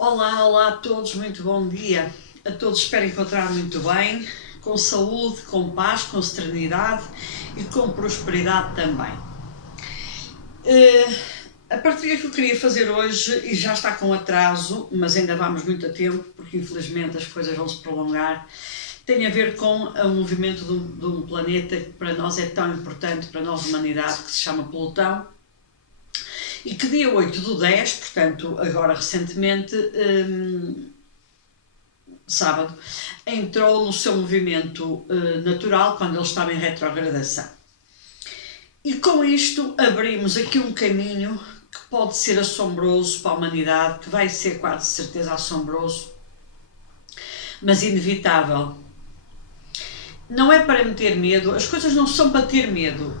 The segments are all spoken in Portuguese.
Olá, olá a todos, muito bom dia. A todos espero encontrar muito bem, com saúde, com paz, com serenidade e com prosperidade também. A partilha que eu queria fazer hoje, e já está com atraso, mas ainda vamos muito a tempo, porque infelizmente as coisas vão se prolongar, tem a ver com o movimento de um planeta que para nós é tão importante, para nós humanidade, que se chama Plutão, e que dia 8/10, portanto agora recentemente, sábado, entrou no seu movimento natural quando ele estava em retrogradação. E com isto abrimos aqui um caminho que pode ser assombroso para a humanidade, que vai ser quase certeza assombroso, mas inevitável. Não é para meter medo, as coisas não são para ter medo.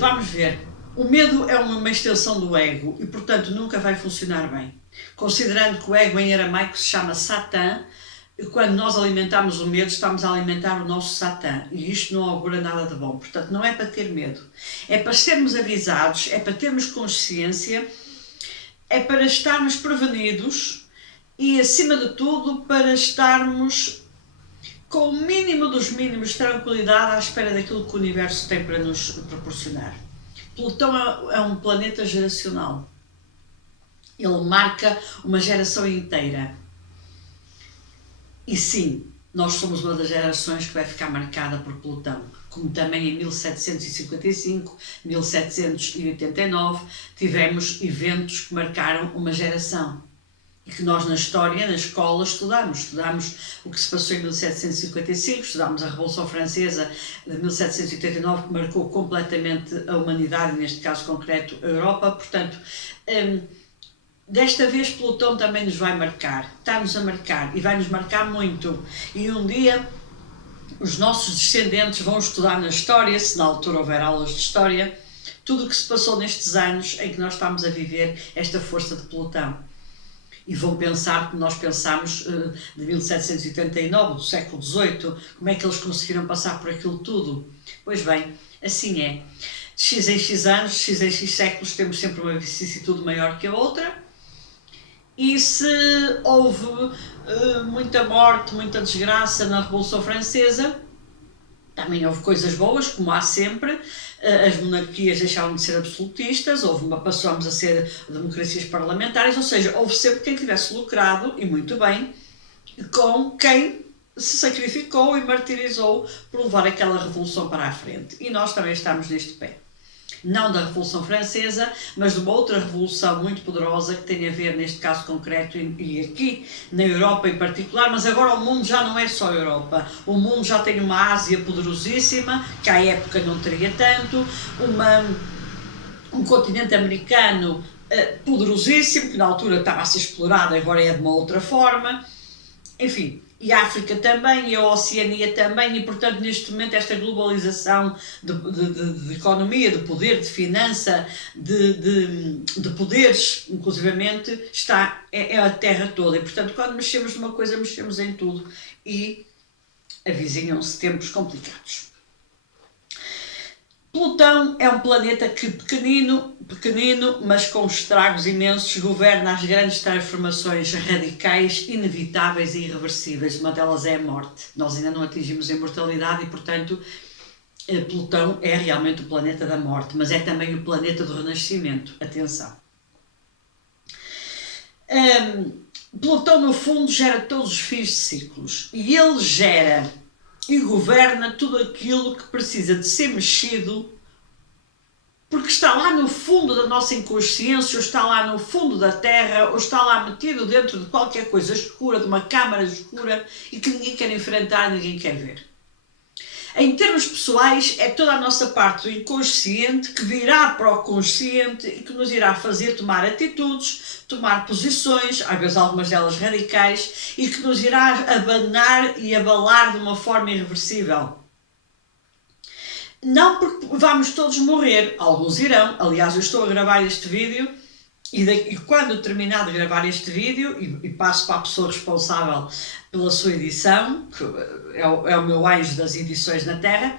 Vamos ver. O medo é uma extensão do ego e, portanto, nunca vai funcionar bem. Considerando que o ego em aramaico se chama Satã, quando nós alimentamos o medo, estamos a alimentar o nosso Satã e isto não augura nada de bom. Portanto, não é para ter medo, é para sermos avisados, é para termos consciência, é para estarmos prevenidos e, acima de tudo, para estarmos com o mínimo dos mínimos de tranquilidade à espera daquilo que o universo tem para nos proporcionar. Plutão é um planeta geracional. Ele marca uma geração inteira. E sim, nós somos uma das gerações que vai ficar marcada por Plutão. Como também em 1755, 1789, tivemos eventos que marcaram uma geração. E que nós na história, na escola, estudamos o que se passou em 1755, estudamos a Revolução Francesa de 1789, que marcou completamente a humanidade, neste caso concreto a Europa. Portanto, desta vez Plutão também nos vai marcar, está-nos a marcar e vai-nos marcar muito. E um dia os nossos descendentes vão estudar na história, se na altura houver aulas de história, tudo o que se passou nestes anos em que nós estamos a viver esta força de Plutão. E vão pensar como nós pensámos de 1789, do século XVIII, como é que eles conseguiram passar por aquilo tudo. Pois bem, assim é. De X em X anos, de X em X séculos, temos sempre uma vicissitude maior que a outra. E se houve muita morte, muita desgraça na Revolução Francesa, também houve coisas boas, como há sempre. As monarquias deixaram de ser absolutistas, passamos a ser democracias parlamentares, ou seja, houve sempre quem tivesse lucrado, e muito bem, com quem se sacrificou e martirizou por levar aquela revolução para a frente. E nós também estamos neste pé. Não da Revolução Francesa, mas de uma outra revolução muito poderosa que tem a ver, neste caso concreto, e aqui na Europa em particular, mas agora o mundo já não é só a Europa. O mundo já tem uma Ásia poderosíssima, que à época não teria tanto, um continente americano poderosíssimo, que na altura estava a ser explorado, agora é de uma outra forma. Enfim, e a África também, e a Oceania também, e portanto neste momento esta globalização de economia, de poder, de finança, de poderes, inclusivamente, é a Terra toda. E portanto quando mexemos numa coisa, mexemos em tudo e avizinham-se tempos complicados. Plutão é um planeta que pequenino, mas com estragos imensos, governa as grandes transformações radicais, inevitáveis e irreversíveis. Uma delas é a morte. Nós ainda não atingimos a imortalidade e, portanto, Plutão é realmente o planeta da morte, mas é também o planeta do renascimento. Atenção. Plutão, no fundo, gera todos os fins de ciclos e ele gera e governa tudo aquilo que precisa de ser mexido, porque está lá no fundo da nossa inconsciência, ou está lá no fundo da Terra, ou está lá metido dentro de qualquer coisa escura, de uma câmara escura, e que ninguém quer enfrentar, ninguém quer ver. Em termos pessoais, é toda a nossa parte do inconsciente que virá para o consciente e que nos irá fazer tomar atitudes, tomar posições, às vezes algumas delas radicais, e que nos irá abanar e abalar de uma forma irreversível. Não porque vamos todos morrer, alguns irão. Aliás, eu estou a gravar este vídeo e quando terminar de gravar este vídeo e passo para a pessoa responsável pela sua edição, que é o meu anjo das edições na Terra,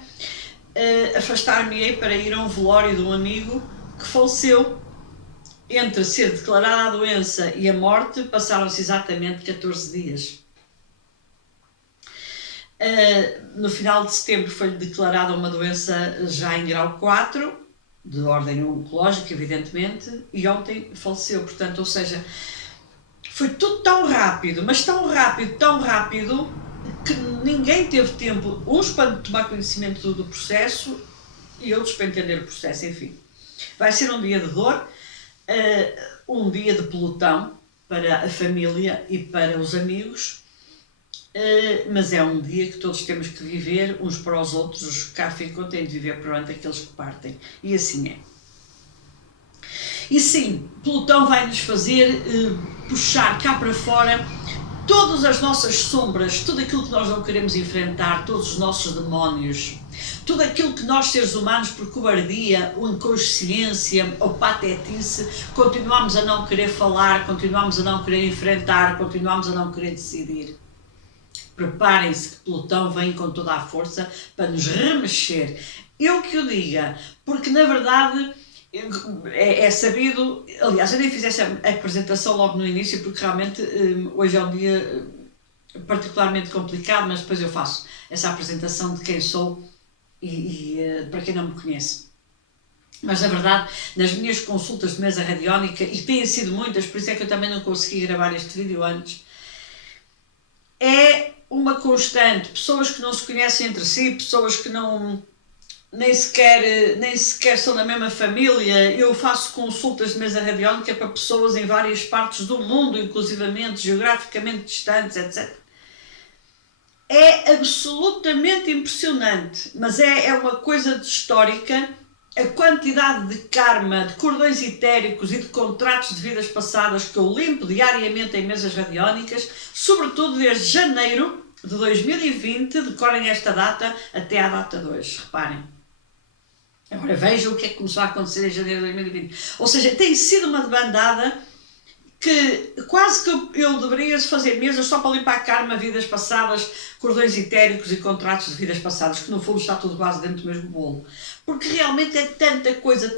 afastar-me-ei para ir a um velório de um amigo que faleceu entre ser declarada a doença e a morte passaram-se exatamente 14 dias. No final de setembro foi-lhe declarada uma doença já em grau 4, de ordem oncológica, evidentemente, e ontem faleceu. Portanto, ou seja, foi tudo tão rápido, mas tão rápido, que ninguém teve tempo, uns para tomar conhecimento do processo e outros para entender o processo, enfim. Vai ser um dia de dor, um dia de pelotão para a família e para os amigos, mas é um dia que todos temos que viver uns para os outros. Os que cá ficam têm de viver perante aqueles que partem, e assim é. E sim, pelotão vai nos fazer puxar cá para fora todas as nossas sombras, tudo aquilo que nós não queremos enfrentar, todos os nossos demónios, tudo aquilo que nós, seres humanos, por cobardia, ou inconsciência, ou patetice, continuamos a não querer falar, continuamos a não querer enfrentar, continuamos a não querer decidir. Preparem-se que Plutão vem com toda a força para nos remexer. Eu que o diga, porque na verdade é sabido, aliás, eu nem fiz essa apresentação logo no início, porque realmente hoje é um dia particularmente complicado, mas depois eu faço essa apresentação de quem sou e para quem não me conhece. Mas na verdade, nas minhas consultas de mesa radiónica, e têm sido muitas, por isso é que eu também não consegui gravar este vídeo antes, é uma constante, pessoas que não se conhecem entre si, pessoas que não nem sequer são da mesma família. Eu faço consultas de mesa radiónica para pessoas em várias partes do mundo, inclusivamente geograficamente distantes, etc. É absolutamente impressionante, mas é uma coisa histórica, a quantidade de karma, de cordões etéricos e de contratos de vidas passadas que eu limpo diariamente em mesas radiónicas, sobretudo desde janeiro de 2020, decorem esta data até à data de hoje, reparem. Agora vejam o que é que começou a acontecer em janeiro de 2020. Ou seja, tem sido uma debandada que quase que eu deveria fazer mesas só para limpar karma, vidas passadas, cordões etéricos e contratos de vidas passadas, que no fundo está tudo quase dentro do mesmo bolo. Porque realmente é tanta coisa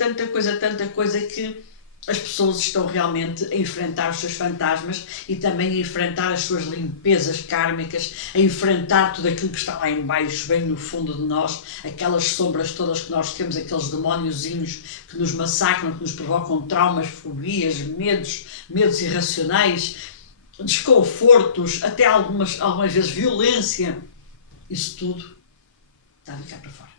que as pessoas estão realmente a enfrentar os seus fantasmas e também a enfrentar as suas limpezas kármicas, a enfrentar tudo aquilo que está lá em baixo, bem no fundo de nós, aquelas sombras todas que nós temos, aqueles demóniozinhos que nos massacram, que nos provocam traumas, fobias, medos irracionais, desconfortos, até algumas vezes violência. Isso tudo está de cá para fora.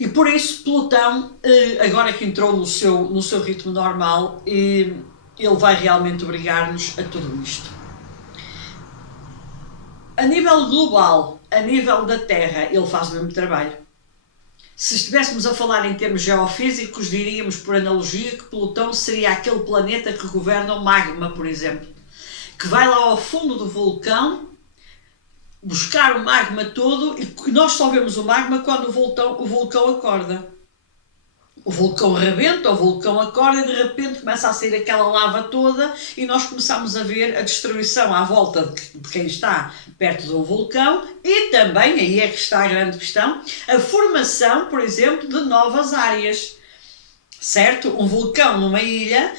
E por isso Plutão, agora que entrou no seu ritmo normal, ele vai realmente obrigar-nos a tudo isto. A nível global, a nível da Terra, ele faz o mesmo trabalho. Se estivéssemos a falar em termos geofísicos, diríamos por analogia que Plutão seria aquele planeta que governa o magma, por exemplo, que vai lá ao fundo do vulcão buscar o magma todo, e que nós só vemos o magma quando o vulcão acorda. O vulcão rebenta, o vulcão acorda e de repente começa a sair aquela lava toda e nós começamos a ver a destruição à volta de quem está perto do vulcão e também, aí é que está a grande questão, a formação, por exemplo, de novas áreas. Certo? Um vulcão numa ilha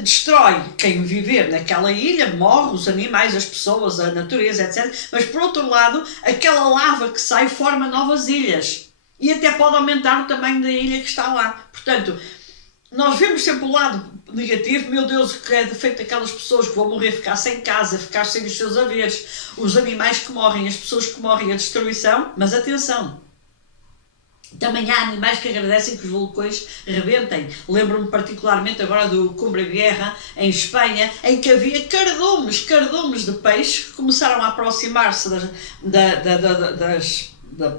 destrói quem viver naquela ilha, morre os animais, as pessoas, a natureza, etc. Mas por outro lado, aquela lava que sai forma novas ilhas e até pode aumentar o tamanho da ilha que está lá. Portanto, nós vemos sempre o lado negativo, meu Deus, o que é defeito daquelas pessoas que vão morrer, ficar sem casa, ficar sem os seus haveres, os animais que morrem, as pessoas que morrem, a destruição, mas atenção! Também há animais que agradecem que os vulcões rebentem. Lembro-me particularmente agora do Cumbre Vieja, em Espanha, em que havia cardumes de peixe que começaram a aproximar-se das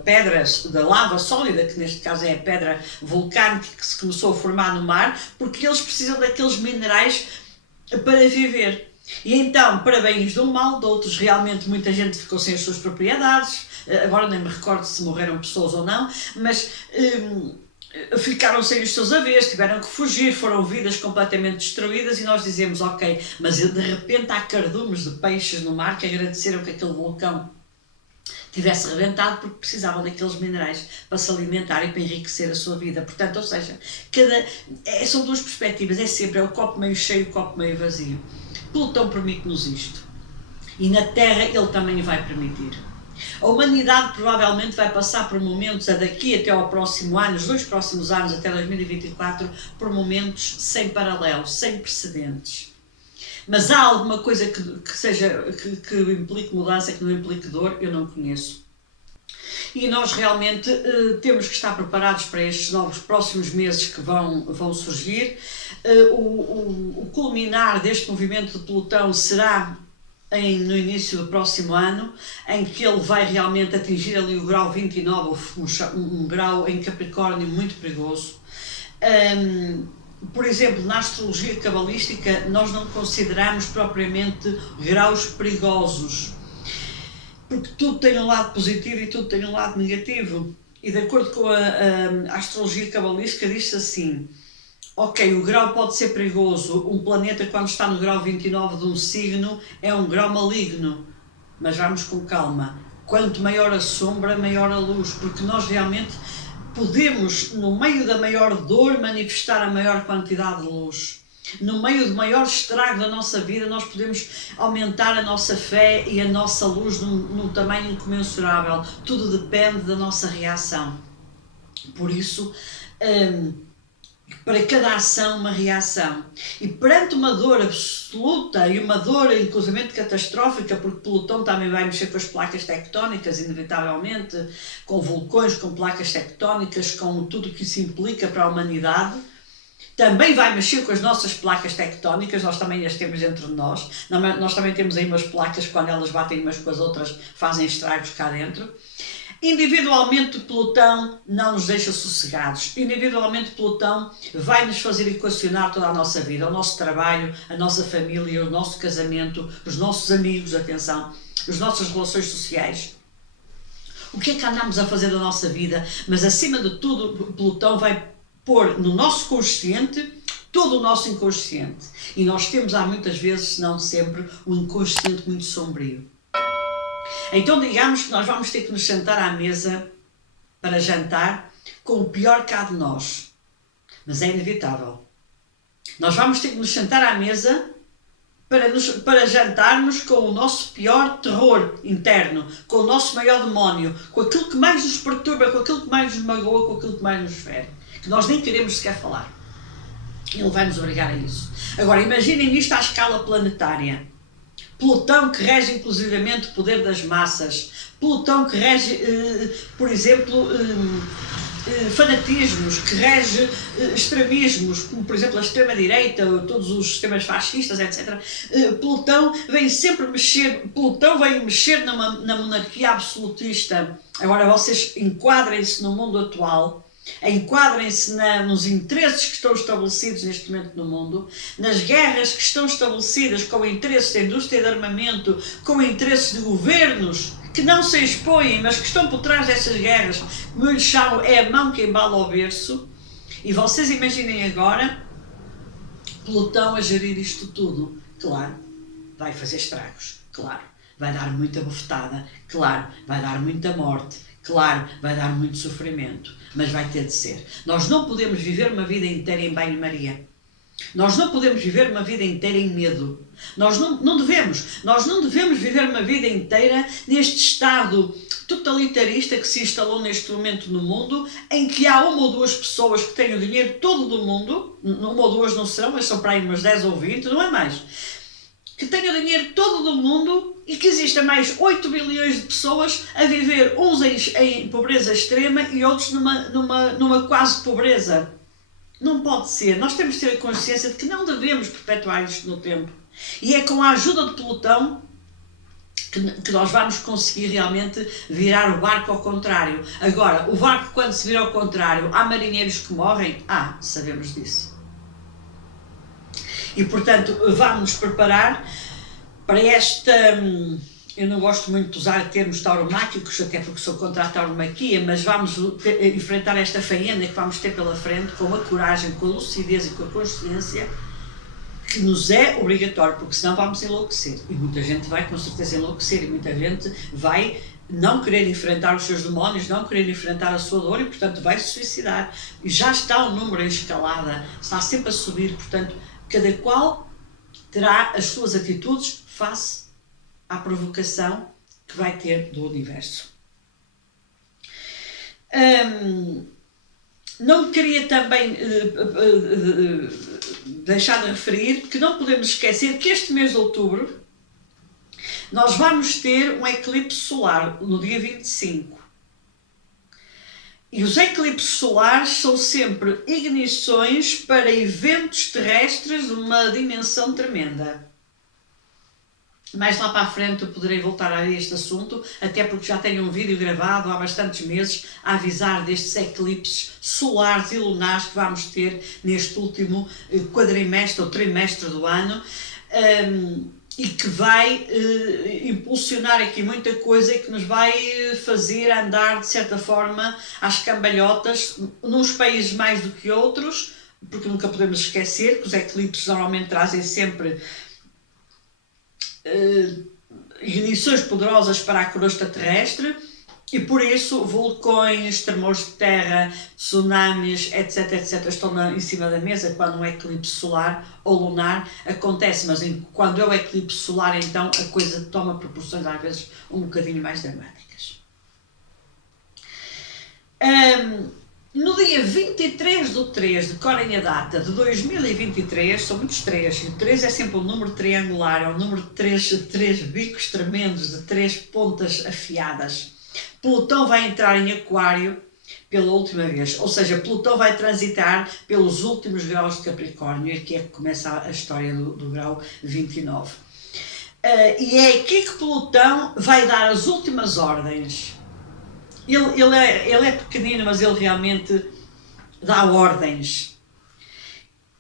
pedras, da lava sólida, que neste caso é a pedra vulcânica que se começou a formar no mar, porque eles precisam daqueles minerais para viver. E então, para bens de um mal, de outros realmente muita gente ficou sem as suas propriedades. Agora nem me recordo se morreram pessoas ou não, mas ficaram sem os seus haveres, tiveram que fugir, foram vidas completamente destruídas e nós dizemos, ok, mas de repente há cardumes de peixes no mar que agradeceram que aquele vulcão tivesse rebentado porque precisavam daqueles minerais para se alimentar e para enriquecer a sua vida. Portanto, ou seja, são duas perspectivas, é sempre o copo meio cheio e o copo meio vazio. Plutão permite-nos isto. E na Terra ele também vai permitir. A humanidade provavelmente vai passar por momentos, daqui até ao próximo ano, os 2 próximos anos, até 2024, por momentos sem paralelo, sem precedentes. Mas há alguma coisa que implique mudança, que não implique dor, eu não conheço. E nós realmente temos que estar preparados para estes novos próximos meses que vão surgir. O culminar deste movimento de Plutão será no início do próximo ano, em que ele vai realmente atingir ali o grau 29, um grau em Capricórnio muito perigoso. Por exemplo, na astrologia cabalística nós não consideramos propriamente graus perigosos, porque tudo tem um lado positivo e tudo tem um lado negativo. E de acordo com a astrologia cabalística diz-se assim: ok, o grau pode ser perigoso, um planeta quando está no grau 29 de um signo é um grau maligno, mas vamos com calma, quanto maior a sombra, maior a luz, porque nós realmente podemos, no meio da maior dor, manifestar a maior quantidade de luz. No meio do maior estrago da nossa vida, nós podemos aumentar a nossa fé e a nossa luz num tamanho incomensurável. Tudo depende da nossa reação. Por isso, para cada ação, uma reação. E perante uma dor absoluta e uma dor inclusive catastrófica, porque Plutão também vai mexer com as placas tectónicas, inevitavelmente, com vulcões, com placas tectónicas, com tudo o que isso implica para a humanidade, também vai mexer com as nossas placas tectónicas, nós também as temos dentro de nós. Nós também temos aí umas placas que quando elas batem umas com as outras fazem estragos cá dentro. Individualmente Plutão não nos deixa sossegados. Individualmente Plutão vai nos fazer equacionar toda a nossa vida, o nosso trabalho, a nossa família, o nosso casamento, os nossos amigos, atenção, as nossas relações sociais. O que é que andamos a fazer da nossa vida? Mas acima de tudo Plutão vai pôr no nosso consciente todo o nosso inconsciente. E nós temos muitas vezes, se não sempre, um inconsciente muito sombrio. Então digamos que nós vamos ter que nos sentar à mesa para jantar com o pior cá de nós. Mas é inevitável. Nós vamos ter que nos sentar à mesa para jantarmos com o nosso pior terror interno, com o nosso maior demónio, com aquilo que mais nos perturba, com aquilo que mais nos magoa, com aquilo que mais nos fere. Que nós nem queremos sequer falar. Ele vai nos obrigar a isso. Agora, imaginem isto à escala planetária. Plutão que rege inclusivamente o poder das massas. Plutão que rege, por exemplo, fanatismos, que rege extremismos, como por exemplo a extrema-direita, todos os sistemas fascistas, etc. Plutão vem sempre mexer, Plutão vem mexer na monarquia absolutista. Agora vocês enquadrem-se no mundo atual, enquadrem-se nos interesses que estão estabelecidos neste momento no mundo, nas guerras que estão estabelecidas com interesses da indústria de armamento, com interesses de governos que não se expõem, mas que estão por trás dessas guerras, como eu lhes chamo, é a mão que embala o berço. E vocês imaginem agora Plutão a gerir isto tudo. Claro, vai fazer estragos, claro, vai dar muita bofetada, claro, vai dar muita morte, claro, vai dar muito sofrimento, mas vai ter de ser. Nós não podemos viver uma vida inteira em banho-maria. Nós não podemos viver uma vida inteira em medo. Nós não devemos viver uma vida inteira neste estado totalitarista que se instalou neste momento no mundo, em que há uma ou duas pessoas que têm o dinheiro todo do mundo, uma ou duas não serão, mas são para aí umas 10 ou 20, não é mais, que têm o dinheiro todo do mundo e que existem mais 8 bilhões de pessoas a viver, uns em pobreza extrema e outros numa quase pobreza. Não pode ser. Nós temos de ter a consciência de que não devemos perpetuar isto no tempo. E é com a ajuda de Plutão que nós vamos conseguir realmente virar o barco ao contrário. Agora, o barco quando se vira ao contrário, há marinheiros que morrem? Sabemos disso. E portanto, vamos nos preparar para esta... Eu não gosto muito de usar termos tauromáquicos, até porque sou contra a tauromaquia, mas vamos enfrentar esta faena que vamos ter pela frente com a coragem, com a lucidez e com a consciência que nos é obrigatório, porque senão vamos enlouquecer. E muita gente vai com certeza enlouquecer e muita gente vai não querer enfrentar os seus demónios, não querer enfrentar a sua dor e, portanto, vai se suicidar. E já está o número em escalada, está sempre a subir, portanto, cada qual terá as suas atitudes face à provocação que vai ter do universo. Não queria também deixar de referir que não podemos esquecer que este mês de outubro nós vamos ter um eclipse solar no dia 25. E os eclipses solares são sempre ignições para eventos terrestres de uma dimensão tremenda. Mais lá para a frente eu poderei voltar a este assunto, até porque já tenho um vídeo gravado há bastantes meses a avisar destes eclipses solares e lunares que vamos ter neste último quadrimestre ou trimestre do ano, e que vai impulsionar aqui muita coisa e que nos vai fazer andar de certa forma às cambalhotas, nos países mais do que outros, porque nunca podemos esquecer que os eclipses normalmente trazem sempre ignições poderosas para a crosta terrestre e por isso vulcões, tremores de terra, tsunamis, etc, etc estão em cima da mesa quando um eclipse solar ou lunar acontece, mas quando é o eclipse solar então a coisa toma proporções às vezes um bocadinho mais dramáticas. No dia 23 de 3, decorem a data de 2023, são muitos 3, e o 3 é sempre um número triangular, é um número de 3 bicos tremendos, de 3 pontas afiadas. Plutão vai entrar em Aquário pela última vez, ou seja, Plutão vai transitar pelos últimos graus de Capricórnio, e aqui é que começa a história do grau 29. E é aqui que Plutão vai dar as últimas ordens. Ele é pequenino, mas ele realmente dá ordens.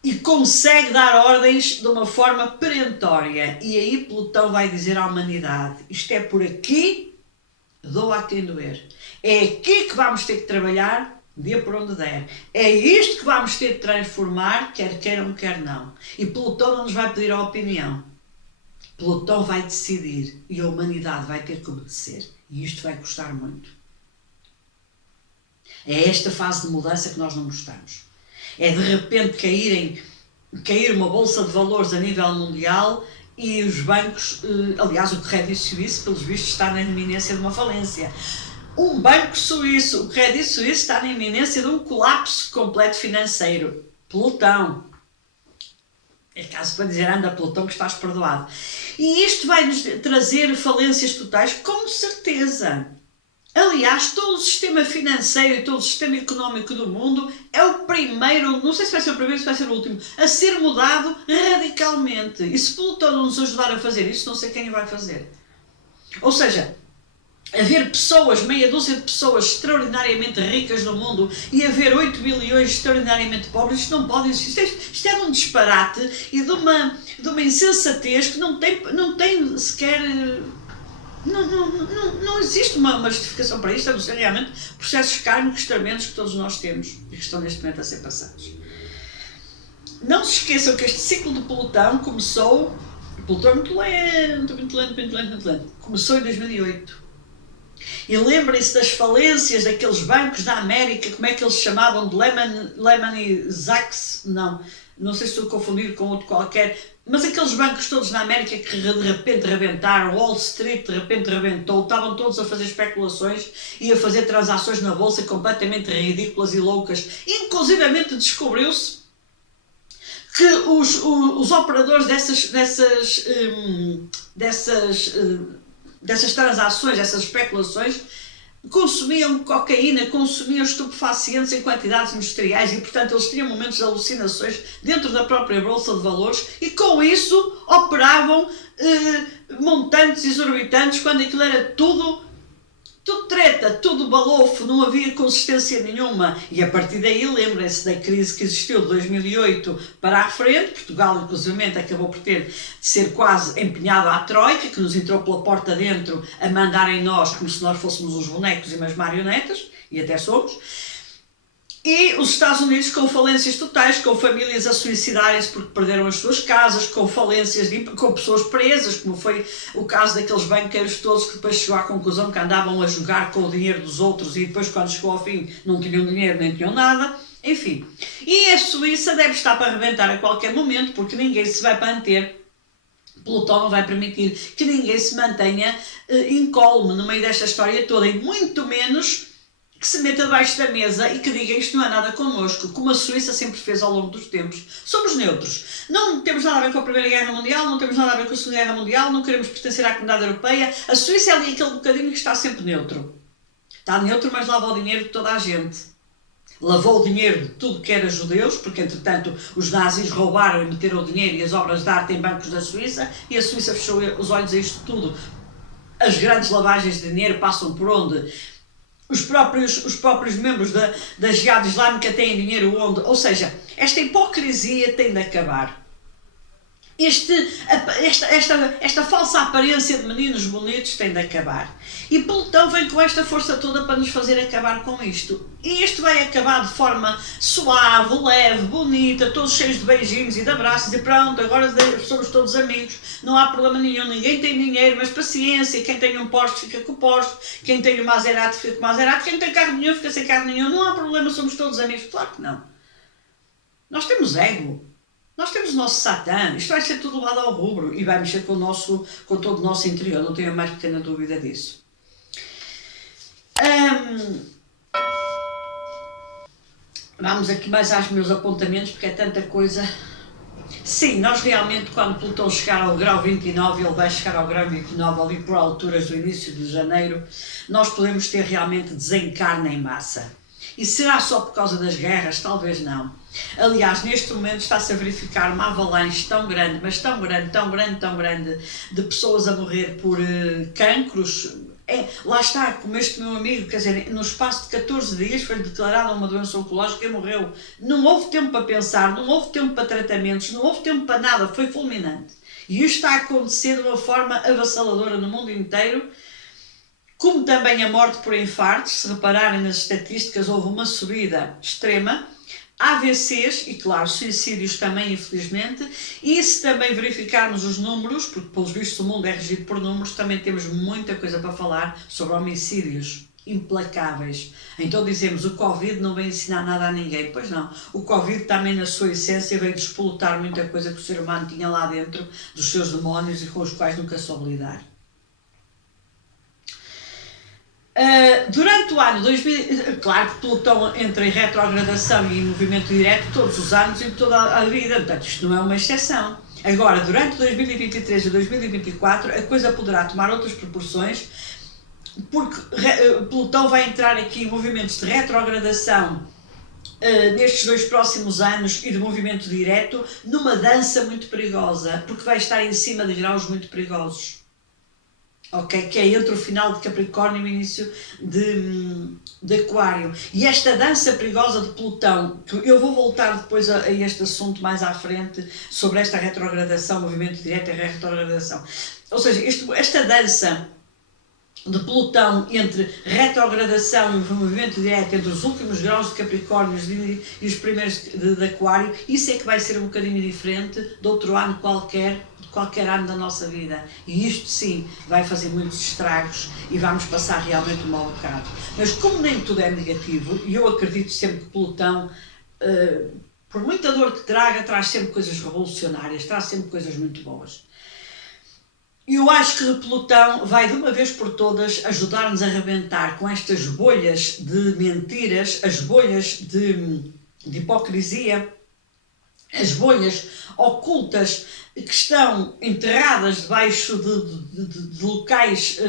E consegue dar ordens de uma forma perentória. E aí Plutão vai dizer à humanidade, isto é por aqui, dou a quem doer. É aqui que vamos ter que trabalhar, dê por onde der. É isto que vamos ter que transformar, quer queiram, quer não. E Plutão não nos vai pedir a opinião. Plutão vai decidir e a humanidade vai ter que obedecer. E isto vai custar muito. É esta fase de mudança que nós não gostamos. É de repente cair uma bolsa de valores a nível mundial e os bancos, aliás o Credit Suisse, pelos vistos, está na iminência de uma falência. Um banco suíço, o Credit Suisse, está na iminência de um colapso completo financeiro. Plutão. É caso para dizer, anda Plutão que estás perdoado. E isto vai nos trazer falências totais, com certeza. Aliás, todo o sistema financeiro e todo o sistema económico do mundo é o primeiro, não sei se vai ser o primeiro ou se vai ser o último, a ser mudado radicalmente. E se Plutão não nos ajudar a fazer isso, não sei quem vai fazer. Ou seja, haver pessoas, meia dúzia de pessoas extraordinariamente ricas no mundo e haver 8 bilhões extraordinariamente pobres, isto não pode existir. Isto é de um disparate e de uma insensatez que não tem sequer... Não existe uma justificação para isto, a não ser realmente processos kármicos tremendos que todos nós temos e que estão neste momento a ser passados. Não se esqueçam que este ciclo de Plutão começou... Plutão é muito lento. Começou em 2008. E lembrem-se das falências daqueles bancos da América, como é que eles se chamavam? De Lehman Sachs? Não sei se estou a confundir com outro qualquer, mas aqueles bancos todos na América que de repente rebentaram, Wall Street de repente rebentou, estavam todos a fazer especulações e a fazer transações na bolsa completamente ridículas e loucas. Inclusivamente descobriu-se que os operadores dessas transações, dessas especulações, consumiam cocaína, consumiam estupefacientes em quantidades industriais e, portanto, eles tinham momentos de alucinações dentro da própria bolsa de valores e, com isso, operavam montantes exorbitantes quando aquilo era tudo treta, tudo balofo, não havia consistência nenhuma. E a partir daí, lembrem-se da crise que existiu de 2008 para a frente. Portugal, inclusivamente, acabou por ter de ser quase empenhado à troika, que nos entrou pela porta dentro a mandar em nós como se nós fôssemos uns bonecos e umas marionetas, e até somos. E os Estados Unidos com falências totais, com famílias a suicidarem-se porque perderam as suas casas, com falências, com pessoas presas, como foi o caso daqueles banqueiros todos que depois chegou à conclusão que andavam a jogar com o dinheiro dos outros e depois quando chegou ao fim não tinham dinheiro nem tinham nada, enfim. E a Suíça deve estar para arrebentar a qualquer momento porque ninguém se vai manter. Plutão não vai permitir que ninguém se mantenha incólume no meio desta história toda e muito menos que se meta debaixo da mesa e que diga isto não é nada connosco, como a Suíça sempre fez ao longo dos tempos. Somos neutros. Não temos nada a ver com a Primeira Guerra Mundial, não temos nada a ver com a Segunda Guerra Mundial, não queremos pertencer à Comunidade Europeia. A Suíça é ali aquele bocadinho que está sempre neutro. Está neutro, mas lava o dinheiro de toda a gente. Lavou o dinheiro de tudo que era judeus, porque entretanto os nazis roubaram e meteram o dinheiro e as obras de arte em bancos da Suíça e a Suíça fechou os olhos a isto tudo. As grandes lavagens de dinheiro passam por onde? Os próprios membros da Jihad Islâmica têm dinheiro onde? Ou seja, esta hipocrisia tem de acabar. Esta falsa aparência de meninos bonitos tem de acabar. E Plutão vem com esta força toda para nos fazer acabar com isto. E isto vai acabar de forma suave, leve, bonita, todos cheios de beijinhos e de abraços e pronto, agora somos todos amigos, não há problema nenhum, ninguém tem dinheiro, mas paciência, quem tem um Porsche fica com o Porsche, quem tem um Maserati fica com o Maserati, quem tem carro nenhum fica sem carro nenhum, não há problema, somos todos amigos. Claro que não. Nós temos ego. Nós temos o nosso Satã, isto vai ser tudo levado ao rubro e vai mexer com todo o nosso interior, não tenho a mais pequena dúvida disso. Vamos aqui mais aos meus apontamentos, porque é tanta coisa. Sim, nós realmente, quando Plutão chegar ao grau 29, ele vai chegar ao grau 29 ali por alturas do início de janeiro, nós podemos ter realmente desencarne em massa. E será só por causa das guerras? Talvez não. Aliás, neste momento está-se a verificar uma avalanche tão grande, mas tão grande, tão grande, tão grande, de pessoas a morrer por cancros. Lá está, como este meu amigo, quer dizer, no espaço de 14 dias foi declarada uma doença oncológica e morreu. Não houve tempo para pensar, não houve tempo para tratamentos, não houve tempo para nada, foi fulminante. E isto está a acontecer de uma forma avassaladora no mundo inteiro, como também a morte por infartos. Se repararem nas estatísticas, houve uma subida extrema. AVCs e, claro, suicídios também, infelizmente, e se também verificarmos os números, porque pelos vistos o mundo é regido por números, também temos muita coisa para falar sobre homicídios implacáveis. Então dizemos, o Covid não vem ensinar nada a ninguém. Pois não, o Covid também na sua essência veio despolutar muita coisa que o ser humano tinha lá dentro, dos seus demónios e com os quais nunca soube lidar. Durante o ano 2000, claro que Plutão entra em retrogradação e em movimento direto todos os anos e toda a vida, portanto isto não é uma exceção. Agora, durante 2023 e 2024 a coisa poderá tomar outras proporções, porque Plutão vai entrar aqui em movimentos de retrogradação nestes 2 próximos anos e de movimento direto, numa dança muito perigosa, porque vai estar em cima de graus muito perigosos. Okay, que é entre o final de Capricórnio e o início de Aquário. E esta dança perigosa de Plutão, que eu vou voltar depois a este assunto mais à frente, sobre esta retrogradação, movimento direto e retrogradação. Ou seja, esta dança de Plutão entre retrogradação e movimento direto, entre os últimos graus de Capricórnio e os primeiros de Aquário, isso é que vai ser um bocadinho diferente de outro ano qualquer ano da nossa vida. E isto sim vai fazer muitos estragos e vamos passar realmente um mau bocado. Mas como nem tudo é negativo, e eu acredito sempre que Plutão, por muita dor que traga, traz sempre coisas revolucionárias, traz sempre coisas muito boas. Eu acho que Plutão vai de uma vez por todas ajudar-nos a arrebentar com estas bolhas de mentiras, as bolhas de hipocrisia, as bolhas ocultas que estão enterradas debaixo de locais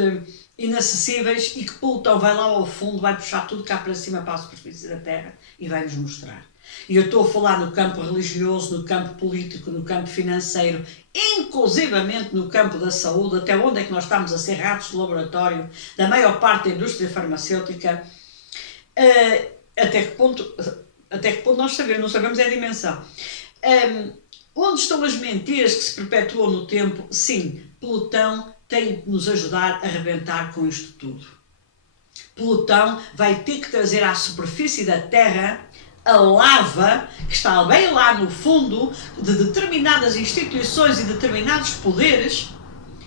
inacessíveis e que Plutão vai lá ao fundo, vai puxar tudo cá para cima, para a superfície da Terra e vai nos mostrar. E eu estou a falar no campo religioso, no campo político, no campo financeiro, inclusivamente no campo da saúde, até onde é que nós estamos a ser ratos de laboratório da maior parte da indústria farmacêutica, até que ponto nós não sabemos é a dimensão. Onde estão as mentiras que se perpetuam no tempo? Sim, Plutão tem de nos ajudar a arrebentar com isto tudo. Plutão vai ter que trazer à superfície da Terra a lava que está bem lá no fundo de determinadas instituições e determinados poderes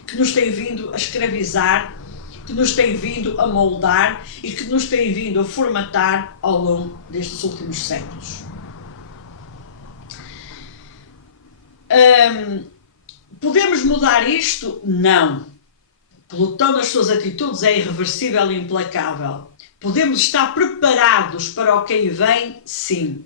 que nos têm vindo a escravizar, que nos têm vindo a moldar e que nos têm vindo a formatar ao longo destes últimos séculos. Podemos mudar isto? Não. Plutão nas suas atitudes é irreversível e implacável. Podemos estar preparados para o que aí vem? Sim.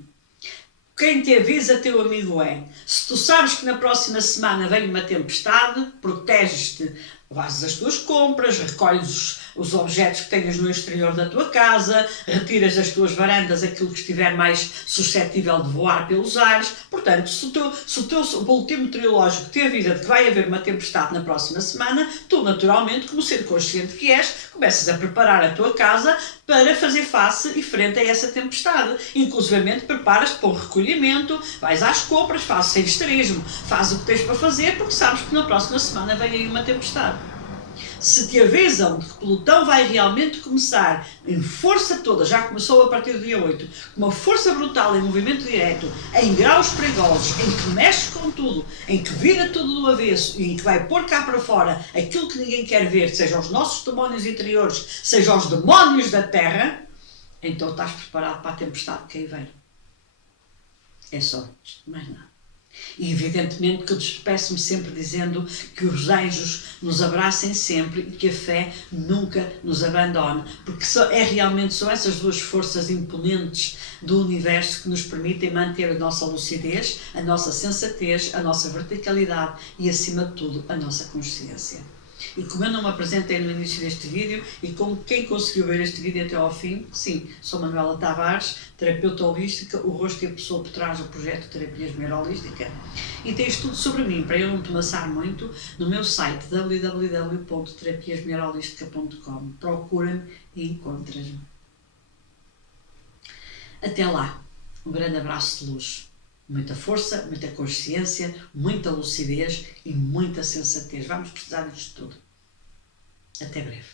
Quem te avisa, teu amigo é. Se tu sabes que na próxima semana vem uma tempestade, proteges-te, fazes as tuas compras, recolhes os objetos que tenhas no exterior da tua casa, retiras das tuas varandas aquilo que estiver mais suscetível de voar pelos ares. Portanto, se o teu boletim meteorológico te avisa de que vai haver uma tempestade na próxima semana, tu naturalmente, como ser consciente que és, começas a preparar a tua casa para fazer face e frente a essa tempestade. Inclusivamente preparas-te para o recolhimento, vais às compras, fazes sem esterismo, fazes o que tens para fazer porque sabes que na próxima semana vem aí uma tempestade. Se te avisam de que Plutão vai realmente começar em força toda, já começou a partir do dia 8, com uma força brutal em movimento direto, em graus perigosos, em que mexe com tudo, em que vira tudo do avesso e em que vai pôr cá para fora aquilo que ninguém quer ver, seja os nossos demónios interiores, seja os demónios da Terra, então estás preparado para a tempestade que aí vem. É só isto, mais nada. E evidentemente que eu despeço-me sempre dizendo que os anjos nos abracem sempre e que a fé nunca nos abandone, porque realmente são essas duas forças imponentes do universo que nos permitem manter a nossa lucidez, a nossa sensatez, a nossa verticalidade e, acima de tudo, a nossa consciência. E como eu não me apresentei no início deste vídeo, e como quem conseguiu ver este vídeo até ao fim, sim, sou Manuela Tavares, terapeuta holística, o rosto e a pessoa por trás do projeto Terapias de Mulher Holística, e tens tudo sobre mim, para eu não te amassar muito, no meu site www.terapiasmulherholística.com. Procura-me e encontras-me. Até lá, um grande abraço de luz. Muita força, muita consciência, muita lucidez e muita sensatez. Vamos precisar disto tudo. Até breve.